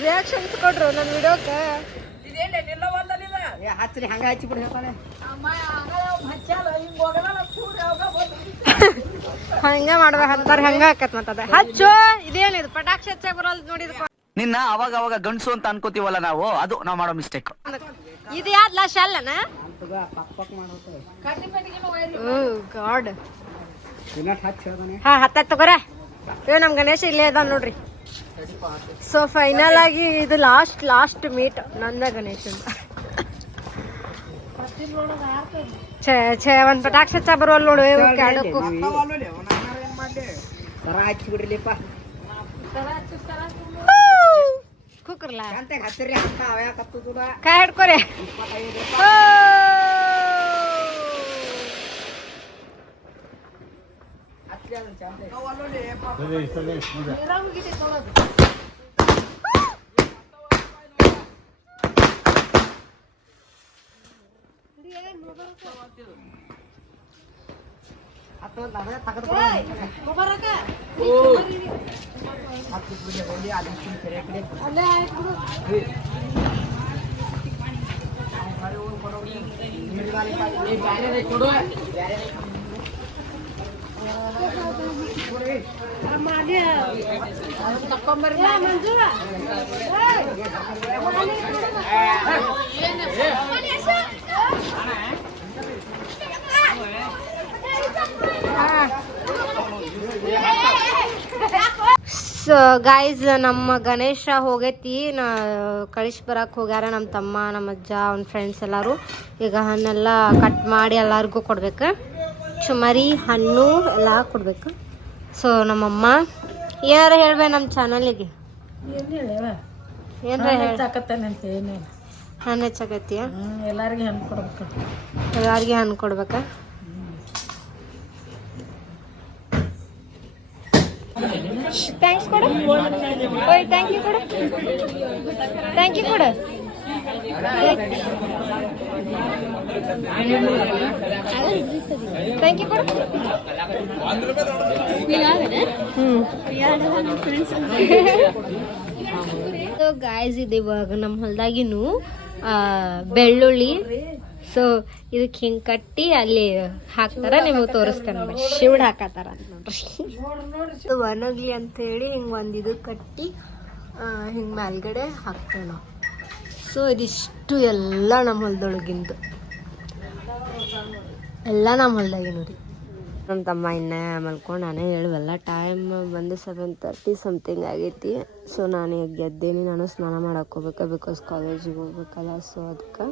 Reactions ಕೊಡ್ರು ನನ್ನ ವಿಡಿಯೋಕ್ಕೆ ಹಚ್ಚರಿ ಹಂಗ ಹಚ್ಚಿ ಬಿಡಿ ಹಂಗ ಮಾಡ್ಬೇಕು ಅಂತಾರ ಹಂಗ ಆಕತ್ ಮತ್ತದ ಹಚ್ಚು ಇದೇನಿದು ಪಟಾಕ್ಷಿ ಹಚ್ಚಾಕ ಬರಲ್ಲ ನೋಡಿದ ನಿನ್ನ ಅವಾಗ ಅವಾಗ ಗಂಡಸು ಅಂತ ಅನ್ಕೋತೀವಲ್ಲ ನಾವು ಅದು ನಾವು ಮಾಡೋ ಮಿಸ್ಟೇಕ್ ಇದು ಯಾವ್ದಲ್ಲ ಶಲ್ಲನ ಗಾಡ್ ಹಾ ಹತ್ತ ತಗೋರ ಇವ್ ನಮ್ ಗಣೇಶ ಇಲ್ಲೇ ಅದ ನೋಡ್ರಿ ಸೊ ಫೈನಲ್ ಆಗಿ ಇದು ಲಾಸ್ಟ್ ಮೀಟ್ ನಂದ ಗಣೇಶ್ ಅಂತ ಛೇ ಒಂದ್ ಪಟಾಕ್ಷ ಹಚ್ಚ ಬರೋಲ್ ನೋಡು ಹಚ್ಚಿ ಬಿಡ್ರಿಲಿಪ್ಪ ಕುಕ್ಕರ್ಲ ಹತ್ತಿರಿ ಅಂತ ಅವಯ ಕತ್ತುದ ಕಾಯಿ ಹಿಡ್ಕೊರೆ ಸೊ ಗೈಸ್ ನಮ್ಮ ಗಣೇಶ ಹೋಗೈತಿ ಕಳಿಸಿ ಬರಕ್ಕೆ ಹೋಗ್ಯಾರ ನಮ್ಮ ತಮ್ಮ ನಮ್ಮ ಅಜ್ಜ ಅವ್ನ ಫ್ರೆಂಡ್ಸ್ ಎಲ್ಲರೂ ಈಗ ಹಣ್ಣೆಲ್ಲ ಕಟ್ ಮಾಡಿ ಎಲ್ಲರಿಗೂ ಕೊಡ್ಬೇಕು ಚುಮರಿ ಹಣ್ಣು ಎಲ್ಲ ಕೊಡ್ಬೇಕು ಸೊ ನಮ್ಮಮ್ಮ ಏನಾರ ಹೇಳ್ಬೇ ನಮ್ಮ ಚಾನಲಿಗೆ ಏನಾರ ಹಣ್ಣು ಹೆಚ್ಚಾಕೈತಿ ಎಲ್ಲಾರ್ಗಿ ಹಣ್ಣು ಕೊಡ್ಬೇಕು ಎಲ್ಲಾರ್ಗಿ ಹಣ್ಣು ಕೊಡ್ಬೇಕಾ ಥ್ಯಾಂಕ್ಸ್ ಕೊಡು ಓಯ್ ಥ್ಯಾಂಕ್ ಯು ಕೊಡು ಥ್ಯಾಂಕ್ ಯು ಕೊಡು ಥ್ಯಾಂಕ್ ಯು ಕೊಡು ಸೊ ಗಾಯ್ಸ್ ಇದು ಇವಾಗ ನಮ್ಮ ಹೊಲದಾಗಿನೂ ಬೆಳ್ಳುಳ್ಳಿ ಸೊ ಇದಕ್ಕೆ ಹಿಂಗೆ ಕಟ್ಟಿ ಅಲ್ಲಿ ಹಾಕ್ತಾರ ನಿಮಗೆ ತೋರಿಸ್ತೇನೆ ಶಿವಡ್ ಹಾಕತ್ತಾರ ಅಂತ ನೋಡ್ರಿ ಒಣಗ್ಲಿ ಅಂತ ಹೇಳಿ ಹಿಂಗೆ ಒಂದು ಇದು ಕಟ್ಟಿ ಹಿಂಗೆ ಮೇಲ್ಗಡೆ ಹಾಕ್ತೇವೆ ನಾವು ಸೊ ಇದಿಷ್ಟು ಎಲ್ಲ ನಮ್ಮ ಹೊಲದೊಳಗಿಂದು ಎಲ್ಲ ನಮ್ಮ ಹೊಲದಾಗಿನ ರೀ ನಮ್ಮ ತಮ್ಮ ಇನ್ನೂ ಮಲ್ಕೊಂಡು ನಾನೇ ಹೇಳುವಲ್ಲ ಟೈಮ್ ಬಂದು 7:30 ಸಮಥಿಂಗ್ ಆಗೈತಿ ಸೊ ನಾನು ಈಗ ಗೆದ್ದೇನಿ ನಾನು ಸ್ನಾನ ಮಾಡಕ್ಕೆ ಹೋಗ್ಬೇಕು ಬಿಕಾಸ್ ಕಾಲೇಜಿಗೆ ಹೋಗ್ಬೇಕಲ್ಲ ಸೊ ಅದಕ್ಕೆ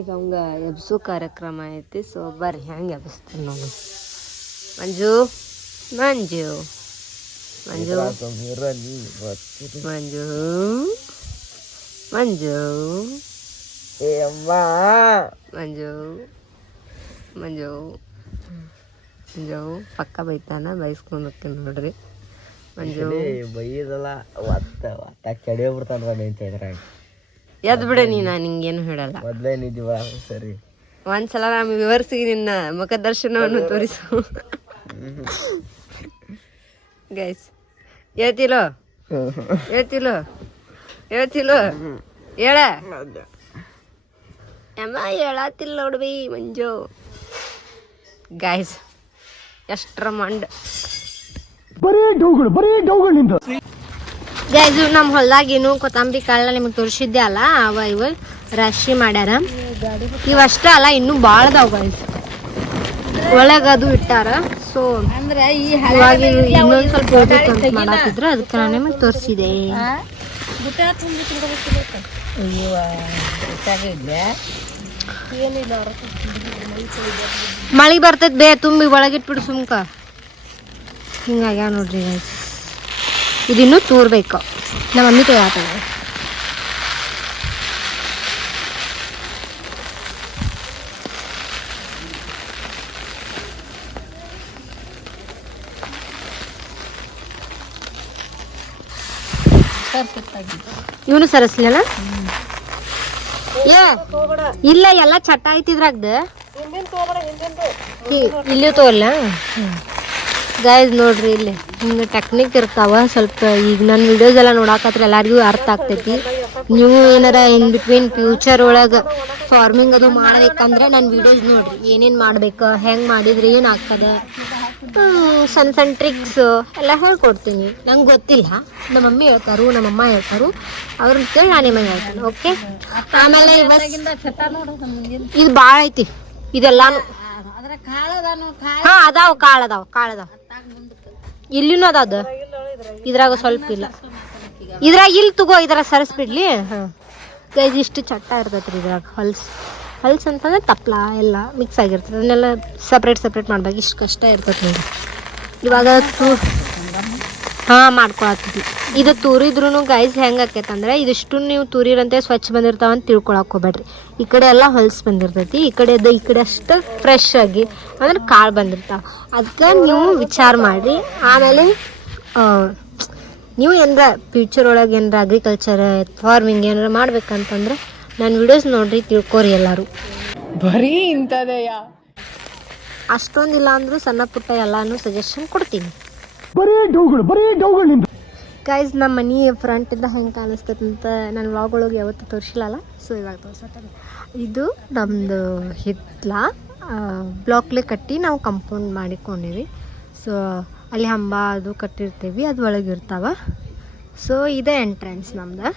ಈಗ ಅವಂಗ ಎಬ್ಸು ಕಾರ್ಯಕ್ರಮ ಐತಿ ಸೊ ಬರ್ರಿ ಹೆಂಗೆ ಎಬ್ಸ್ತೇನೆ ನಾನು ಮಂಜು ಮಂಜು ಮಂಜು ಮಂಜು ಮಂಜು ಏ ಅಮ್ಮ ಮಂಜು ಮಂಜು ಮಂಜು ಪಕ್ಕ ಬೈತಾನ ಬೈಸ್ಕೊಂಡು ಹೋಗ್ತೀನಿ ನೋಡ್ರಿ ಮಂಜು ಬೈದಲ್ಲ ಒತ್ತ ಕೆಡೆ ಬಿಡ್ತಾನ ನಿಂತಿದ್ರಾಗ ಎದ್ ಬಿಡ ನೀ ನಾನು ಹಿಂಗೇನು ಹೇಳಲ್ಲ ಮೊದ್ಲೇ ನಿದ್ದೀವ ಸರಿ ಒಂದ್ಸಲ ನಾನು ವಿವರಿಸಿ ನಿನ್ನ ಮುಖದರ್ಶನವನ್ನು ತೋರಿಸು ಗೈಸ್ ಹೇಳ್ತಿಲೋ ಹೇಳ್ತಿಲೋ ಹೇಳ್ತಿಲೋ ಹೇಳ ಅಮ್ಮ ಹೇಳತ್ತಿಲ್ಲ ನೋಡ್ಬಿ ಮಂಜು ಗೈಸ್ ಎಷ್ಟರ ಮಂಡ್ ಗೈಸು ನಮ್ಮ ಹೊಲ್ದಾಗಿನು ಕೊತ್ತಂಬರಿ ಕಾಳೆಲ್ಲ ನಿಮಗೆ ತೋರಿಸಿದ್ದೆ ಅಲ್ಲ ಅವ ಇವ ರಾಶಿ ಮಾಡ್ಯಾರ ಇವಷ್ಟ ಅಲ್ಲ ಇನ್ನೂ ಭಾಳ ಅದಾವ ಗೈಸ್ ಒಳಗದು ಇಟ್ಟಾರ ಸೊ ಅಂದ್ರೆ ಇವಾಗ ಇನ್ನೊಂದು ಸ್ವಲ್ಪ ಹೋಗ್ಬೇಕು ಅಂತ ಮಾಡತ್ತಿದ್ರು ಅದಕ್ಕೆ ನಾನು ನಿಮಗೆ ತೋರಿಸಿದೆ ಮಳಿ ಬರ್ತೈತೆ ಬೇ ತುಂಬಿ ಒಳಗಿಟ್ಬಿಡು ಸುಮ್ಕ ಹಿಂಗಾಗ್ಯಾವ ನೋಡ್ರಿ ಗೈಸ್ ಇದಿನ್ನೂ ತೂರ್ಬೇಕು ನಮ್ಮ ಮಮ್ಮಿ ತೊಗೊಳ್ತಾಳೆ ಇವನು ಸರಸ್ಲಲ್ಲ ಏ ಇಲ್ಲ ಎಲ್ಲ ಚಟ್ಟ ಐತಿದ್ರಾಗ್ದ ಇಲ್ಲಿ ತೋಲ್ಲ ಗೈಸ್ ನೋಡ್ರಿ ಇಲ್ಲಿ ಹಿಂಗೆ ಟೆಕ್ನಿಕ್ ಇರ್ತಾವ ಸ್ವಲ್ಪ. ಈಗ ನನ್ನ ವಿಡಿಯೋಸ್ ಎಲ್ಲ ನೋಡಾಕತ್ರ ಎಲ್ಲರಿಗೂ ಅರ್ಥ ಆಗ್ತೈತಿ. ನೀವು ಏನಾರ ಇನ್ ಬಿಟ್ವೀನ್ ಫ್ಯೂಚರ್ ಒಳಗೆ ಫಾರ್ಮಿಂಗ್ ಅದು ಮಾಡ್ಬೇಕಂದ್ರೆ ನನ್ನ ವಿಡಿಯೋಸ್ ನೋಡ್ರಿ. ಏನೇನು ಮಾಡ್ಬೇಕು, ಹೆಂಗೆ ಮಾಡಿದ್ರೆ ಏನಾಗ್ತದೆ, ಸಣ್ಣ ಸಣ್ಣ ಟ್ರಿಕ್ಸ್ ಎಲ್ಲ ಹೇಳ್ಕೊಡ್ತೀನಿ. ನಂಗೆ ಗೊತ್ತಿಲ್ಲ, ನಮ್ಮ ಮಮ್ಮಿ ಹೇಳ್ತಾರು, ನಮ್ಮಮ್ಮ ಹೇಳ್ತಾರು, ಅವ್ರನ್ನ ಕೇಳಿ ನಾನು ನಿಮಗೆ ಹೇಳ್ತೀನಿ. ಓಕೆ. ಆಮೇಲೆ ಇದು ಭಾಳ ಐತಿ ಇದೆಲ್ಲಾನು. ಹಾ ಅದಾವ ಕಾಳದಾವ ಇಲ್ಲಿನೂ ಅದ. ಇದ್ರಾಗ ಸ್ವಲ್ಪ ಇಲ್ಲ, ಇದ್ರಾಗ ಇಲ್ಲಿ ತಗೋ, ಇದ್ರಾಗ ಸರಿಸ್ಬಿಡ್ಲಿ. ಹಾಂ ಗೈಸ್ ಇಷ್ಟು ಚಟ್ಟ ಇರ್ತೈತ್ರಿ ಇದ್ರಾಗ. ಹಲ್ಸ್ ಅಂತಂದ್ರೆ ತಪ್ಲ ಎಲ್ಲ ಮಿಕ್ಸ್ ಆಗಿರ್ತದೆ. ಅದನ್ನೆಲ್ಲ ಸಪ್ರೇಟ್ ಮಾಡ್ಬೇಕು. ಇಷ್ಟು ಕಷ್ಟ ಇರ್ತೈತೆ ನೋಡಿ. ಇವಾಗ ಹಾಂ ಮಾಡ್ಕೊಳತ್ತಿದ್ವಿ. ಇದು ತೂರಿದ್ರೂ ಗೈಸ್ ಹೆಂಗೆ ಆಕೈತಂದ್ರೆ ಇದಿಷ್ಟು ನೀವು ತೂರಿರಂತೆ ಸ್ವಚ್ಛ ಬಂದಿರ್ತಾವಂತ ತಿಳ್ಕೊಳಕ್ಕೆ ಹೋಗ್ಬೇಡ್ರಿ. ಈ ಕಡೆ ಎಲ್ಲ ಹೊಲ್ಸ್ ಬಂದಿರ್ತೈತಿ, ಈ ಕಡೆ ಅಷ್ಟು ಫ್ರೆಶ್ ಆಗಿ ಅಂದ್ರೆ ಕಾಳು ಬಂದಿರ್ತಾವೆ. ಅದಕ್ಕೆ ನೀವು ವಿಚಾರ ಮಾಡಿರಿ. ಆಮೇಲೆ ನೀವು ಏನಾರ ಫ್ಯೂಚರ್ ಒಳಗೆ ಏನಾರ ಅಗ್ರಿಕಲ್ಚರ್ ಫಾರ್ಮಿಂಗ್ ಏನಾರ ಮಾಡ್ಬೇಕಂತಂದ್ರೆ ನನ್ನ ವಿಡಿಯೋಸ್ ನೋಡ್ರಿ, ತಿಳ್ಕೊರಿ ಎಲ್ಲರೂ. ಬರೀ ಇಂಥದೆಯಾ? ಅಷ್ಟೊಂದಿಲ್ಲ ಅಂದರೂ ಸಣ್ಣ ಪುಟ್ಟ ಎಲ್ಲಾನು ಸಜೆಷನ್ ಕೊಡ್ತೀನಿ. ಗೈಸ್ ನಮ್ಮ ಮನೆ ಫ್ರಂಟಿಂದ ಹೆಂಗೆ ಕಾಣಿಸ್ತೈತೆ ಅಂತ ನನ್ನ ವ್ಲಾಗ್ ಒಳಗೆ ಯಾವತ್ತೂ ತೋರಿಸಿಲ್ಲಲ್ಲ, ಸೊ ಇವಾಗ ತೋರಿಸ್ತಾರೆ. ಇದು ನಮ್ಮದು ಹಿತ್ತಲ, ಬ್ಲಾಕ್ಲೆ ಕಟ್ಟಿ ನಾವು ಕಂಪೌಂಡ್ ಮಾಡಿಕೊಂಡಿವಿ. ಸೊ ಅಲ್ಲಿ ಹಂಬ ಅದು ಕಟ್ಟಿರ್ತೀವಿ, ಅದು ಒಳಗಿರ್ತಾವ. ಸೊ ಇದೇ ಎಂಟ್ರೆನ್ಸ್ ನಮ್ದು.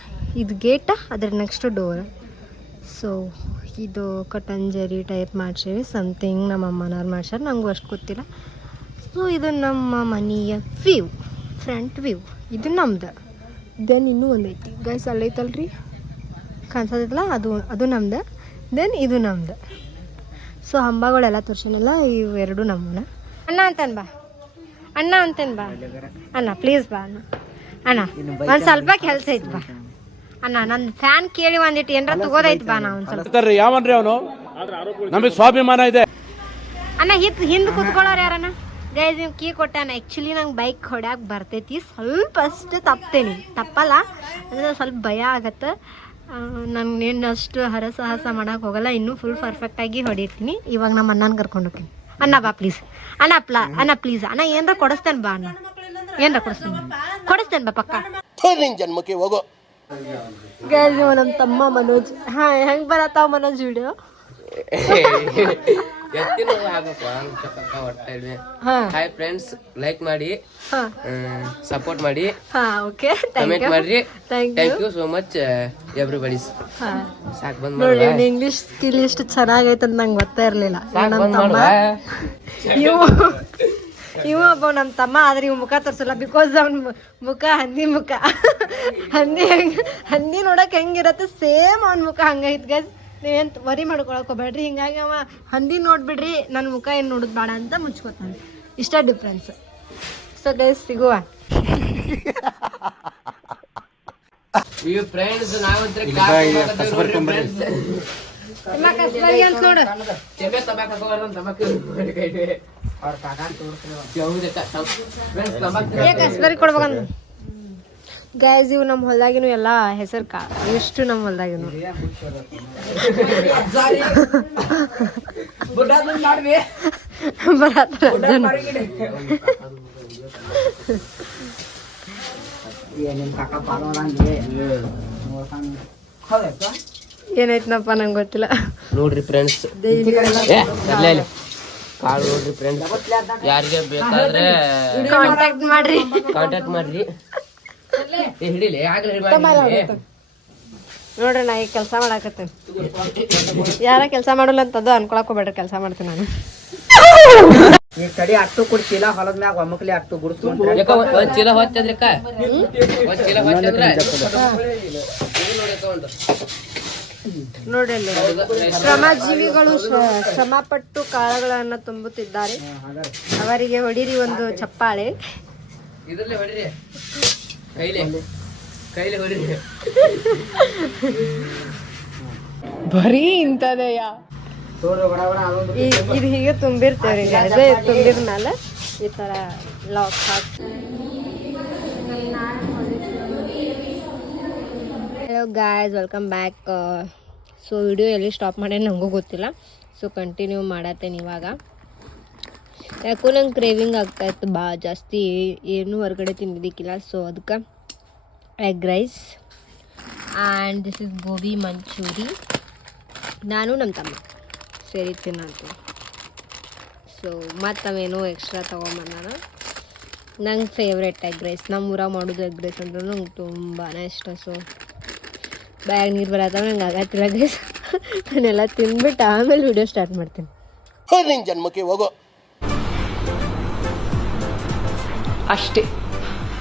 ಇದು ಗೇಟ, ಅದ್ರ ನೆಕ್ಸ್ಟ್ ಡೋರ್. ಸೊ ಇದು ಕಟಂಜರಿ ಟೈಪ್ ಮಾಡ್ಸೀವಿ, ಸಮಥಿಂಗ್ ನಮ್ಮ ಅಮ್ಮನವ್ರು ಮಾಡ್ಸ್ಯಾರ, ನಂಗೂ ಅಷ್ಟು ಗೊತ್ತಿಲ್ಲ. ಸೊ ಇದು ನಮ್ಮ ಮನೆಯ ವ್ಯೂ, ಫ್ರಂಟ್ ವ್ಯೂ. ಇದು ನಮ್ದು. ದೆನ್ ಇನ್ನೂ ಒಂದು ಐತಿ ಗೈಸ್, ಅಲ್ಲೈತಲ್ರಿ ಕಾಣಿಸೋದಿಲ್ಲ, ಅದು ನಮ್ದು. ದೆನ್ ಇದು ನಮ್ದು. ಸೊ ಹಂಬಗಳೆಲ್ಲ ತೋರ್ಸೋನಲ್ಲ, ಇವೆರಡು ನಮ್ಮನ. ಅಣ್ಣ ಅಂತೇನು ಬಾ, ಅಣ್ಣ ಪ್ಲೀಸ್ ಬಾ ಅಣ್ಣ ಒಂದು ಸ್ವಲ್ಪ ಕೆಲಸ ಐತಿ ಬಾ ಅಣ್ಣ. ನನ್ನ ಫ್ಯಾನ್ ಕೇಳಿ ಒಂದಿಟ್ಟು ಏನಾರ ತಗೋದೈತಿ ಬಾ. ನಾ ಒಂದು ಸ್ವಲ್ಪ ಯಾವನ್ರಿ ಅವನು, ನಮಗೆ ಸ್ವಾಭಿಮಾನ ಇದೆ ಅಣ್ಣ. ಹಿಂದೆ ಕುತ್ಕೊಳ್ಳೋರು ಯಾರಣ್ಣ? ಗೈಸ್ ನೀವು ಕೀ ಕೊಟ್ಟಾನ. ಆ್ಯಕ್ಚುಲಿ ನಂಗೆ ಬೈಕ್ ಹೊಡ್ಯಾಕೆ ಬರ್ತೈತಿ, ಸ್ವಲ್ಪ ಅಷ್ಟು ತಪ್ಪಲ್ಲ ಅಂದರೆ ಸ್ವಲ್ಪ ಭಯ ಆಗತ್ತೆ. ನಾನು ಅಷ್ಟು ಹರಸಾಹಸ ಮಾಡೋಕೆ ಹೋಗಲ್ಲ, ಇನ್ನೂ ಫುಲ್ ಪರ್ಫೆಕ್ಟಾಗಿ ಹೊಡಿತೀನಿ. ಇವಾಗ ನಮ್ಮ ಅಣ್ಣನ ಕರ್ಕೊಂಡು ಹೋಗ್ತೀನಿ. ಅಣ್ಣ ಬಾ ಪ್ಲೀಸ್, ಅಣ್ಣ ಪ್ಲೀಸ್ ಅಣ್ಣ, ಏನಾರ ಕೊಡಿಸ್ತೇನೆ ಬಾ ಅಣ್ಣ, ಏನಾರ ಕೊಡಿಸ್ತೇನೆ ಬಾ ಪಕ್ಕ. ಜನ್ಮಕ್ಕೆ ಹೋಗೋ ಗೈಸ್ ಇವ ನಮ್ಮ ತಮ್ಮ ಮನೋಜ್. ಹಾಂ ಹೆಂಗೆ ಬರತ್ತಾವ Manoj video? Hi friends, like ಮಾಡಿ, ಸಪೋರ್ಟ್ ಮಾಡಿ, ಓಕೆ ಕಮೆಂಟ್ ಮಾಡ್ರಿ. Thank you so much everybodies. ಸಾಕು ಬಂದ್ ನೋಡಿ, ಇಂಗ್ಲಿಷ್ ಸ್ಕಿಲ್ ಇಷ್ಟು ಚೆನ್ನಾಗೈತೆ ಅಂತ ನಂಗೆ ಗೊತ್ತೇ ಇರಲಿಲ್ಲ. ನಮ್ಮ ತಮ್ಮ ಇವ ಒಬ್ಬ ನಮ್ಮ ತಮ್ಮ, ಆದ್ರೆ ಇವ್ ಮುಖ ತೋರಿಸಲ್ಲ, ಬಿಕಾಸ್ ಅವ್ನ ಮುಖ ಹಂದಿ ನೋಡಕ್ಕೆ ಹೆಂಗಿರತ್ತೆ ಸೇಮ್ ಅವ್ನ ಮುಖ ಹಂಗೈತೆ ಗೈಸ್. ನೀವೇನು ವರಿ ಮಾಡ್ಕೊಳಕ್ ಹೋಗ್ಬೇಡ್ರಿ. ಹಿಂಗಾಗಿ ಅವ ಹಂದಿ ನೋಡ್ಬಿಡ್ರಿ, ನನ್ನ ಮುಖ ಏನು ನೋಡೋದು ಬೇಡ ಅಂತ ಮುಚ್ಕೋತಾನೆ. ಇಷ್ಟ ಡಿಫ್ರೆನ್ಸ್. ಸೊ ಗೈಸ್ ಸಿಗುವ. ಫ್ರೆಂಡ್ಸ್ ಕಸ್ಬರಿ ಕೊಡ್ಬೇಕಂತ ಗೈಸ್. ಇವು ನಮ್ಮ ಹೊಲ್ದಾಗಿನೂ ಎಲ್ಲ ಹೆಸರು ಎಷ್ಟು ನಮ್ಮ ಹೊಲ್ದಾಗಿನೂ ಏನೈತನಪ್ಪ ನಂಗೆ ಗೊತ್ತಿಲ್ಲ. ನೋಡ್ರಿ ಫ್ರೆಂಡ್ಸ್, ಕಾಳು ನೋಡ್ರಿ ಫ್ರೆಂಡ್ಸ್, ಯಾರಿಗೆ ಬೇಕಾದ್ರೆ ಕಾಂಟ್ಯಾಕ್ಟ್ ಮಾಡ್ರಿ. ಹಿಡಿಲಿ ನೋಡ್ರಿ, ನಾ ಈಗ ಕೆಲಸ ಮಾಡಾಕತ್ತೇನೆ. ಯಾರ ಕೆಲಸ ಮಾಡಲ್ಲ ಅಂತದ್ದು ಅನ್ಕೊಳಕ್ ಹೋಗ್ಬೇಡ್ರಿ, ಕೆಲಸ ಮಾಡ್ತೀನಿ ನಾನು. ಈ ಕಡೆ ಅಟ್ಟು ಕುಡ್ಸಿಲ್ಲ, ಹೊಲದ ಮ್ಯಾಗ ಒಮ್ಮಕ್ಲಿ ಅಟ್ಟು ಗುಡಿಸ್ಕೊಂಡ್ರೆ ಒಂದ್ ಚೀಲ ಹೊತ್ತಂದ್ರೆ ನೋಡಿ ಶ್ರಮಜೀವಿಗಳು ಶ್ರಮಪಟ್ಟು ಕಾಳುಗಳನ್ನು ತುಂಬುತ್ತಿದ್ದಾರೆ. ಅವರಿಗೆ ಹೊಡಿರಿ ಒಂದು ಚಪ್ಪಾಳೆ. ಇದ್ರಲ್ಲೇ ಹೊಡಿರಿ, ಕೈಲಿ ಹೊಡಿರಿ. ಬರೀ ಇಂಥದೆಯಾ? ಇದು ಹೀಗೆ ತುಂಬಿರ್ತೇವ್ರಿ, ಅದೇ ತುಂಬಿದ್ಮೇಲೆ ಈ ತರ ಲಾಕ್ ಹಾಕಿ. Hello guys, welcome back. So video ಎಲ್ಲಿ ಸ್ಟಾಪ್ ಮಾಡಿ ನನಗೂ ಗೊತ್ತಿಲ್ಲ. ಸೊ ಕಂಟಿನ್ಯೂ ಮಾಡತ್ತೇನೆ ಇವಾಗ. ಯಾಕೋ ನಂಗೆ ಕ್ರೇವಿಂಗ್ ಆಗ್ತಾಯಿತ್ತು ಭಾಳ ಜಾಸ್ತಿ, ಏನೂ ಹೊರಗಡೆ ತಿನ್ನೋದಕ್ಕಿಲ್ಲ. ಸೊ ಅದಕ್ಕೆ egg rice and this is gobi manchurian. ನಾನು ನಮ್ಮ ತಮ್ಮ ಸೇರಿ ತಿನ್ನಂತೀವಿ. ಸೊ ಮತ್ತು ನಾವೇನೋ ಎಕ್ಸ್ಟ್ರಾ ತೊಗೊಂಬಂದಾನ. ನಂಗೆ ಫೇವ್ರೆಟ್ ಎಗ್ ರೈಸ್, ನಮ್ಮ ಊರಾಗ ಮಾಡೋದು ಎಗ್ ರೈಸ್ ಅಂದ್ರೆ ನಂಗೆ ತುಂಬಾ ಇಷ್ಟ. ಸೊ ಬ್ಯಾಗ್ ನೀರು ಬರತ್ತವ, ನಂಗೆ ಆಗತ್ತಿಲ್ಲ ಗೈಸ್. ನಾನೆಲ್ಲ ತಿಂದ್ಬಿಟ್ಟು ಆಮೇಲೆ ವಿಡಿಯೋ ಸ್ಟಾರ್ಟ್ ಮಾಡ್ತೀನಿ. ನಿನ್ನ ಜನ್ಮಕ್ಕೆ ಹೋಗೋ ಅಷ್ಟೇ.